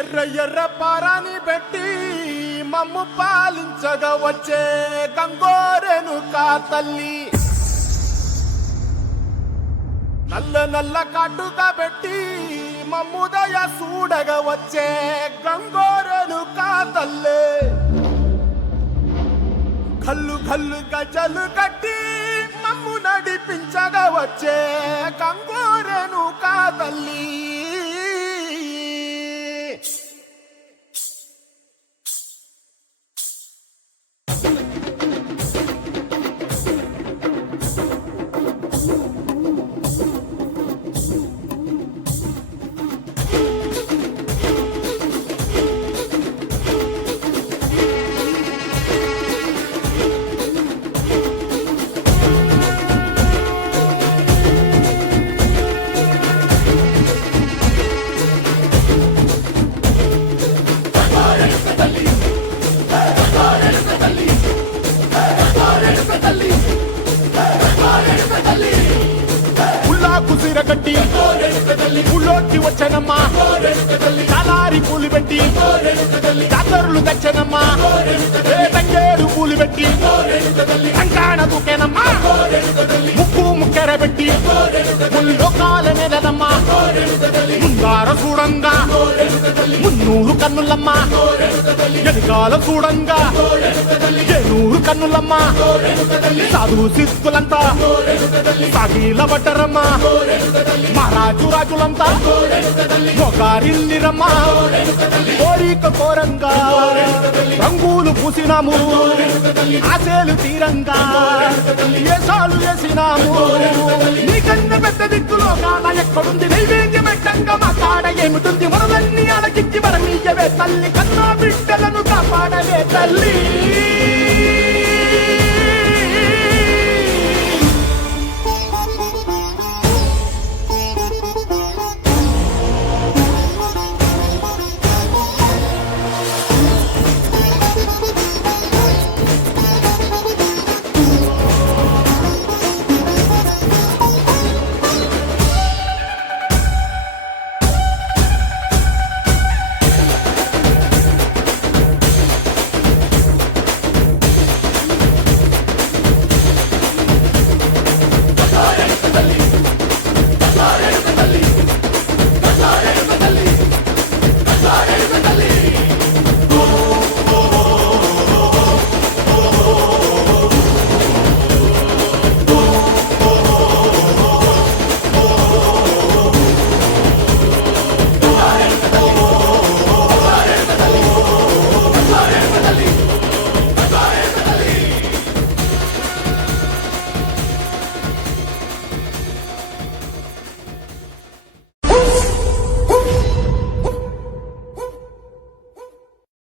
ఎర్ర ఎర్ర పారాని పెట్టి మమ్ము పాలించగా వచ్చే గంగోరెను కా తల్లి, నల్ల నల్ల కాటుగా పెట్టి మమ్ముదయ చూడగా వచ్చే గంగోరెను కా తల్లి, కల్లు కల్లు గజలు కట్టి మమ్ము నడిపించగా వచ్చే గంగోరెను కా తల్లి. కుసిరగట్టి పుల్లోకి వచ్చనమ్మా, కలారి పూలు పెట్టి జాతరులు తెచ్చనమ్మా, తంగేడు పూలు పెట్టి కంకాణ దూకేనమ్మా, ముక్కు ముక్కెర పెట్టి ముల్లోకాల మీదనమ్మా, ముందార చూడంగా మున్నూరు కన్నులమ్మా, ఎదుగాల చూడంగా ఏనూరు కన్నులమ్మా, సాధు సిద్ధులంతా సాగిల బట్టరమ్మా, మహారాజు రాజులంతా మొగారిల్లిరమ్మా, కోరిక కోరంగా రంగులు పూసినాము, ఆశలు తీరంగా ఏసాలు వేసినాము, నీకన్నా పెద్ద దిక్కులో కాన ఎక్కడుంది, నైవేద్యం పెట్టంగా మా కాడ ఏమిటుంది, మనలన్నీ అలకించి మరమీయవే తల్లి, కన్నా బిడ్డలను కాపాడవే తల్లి.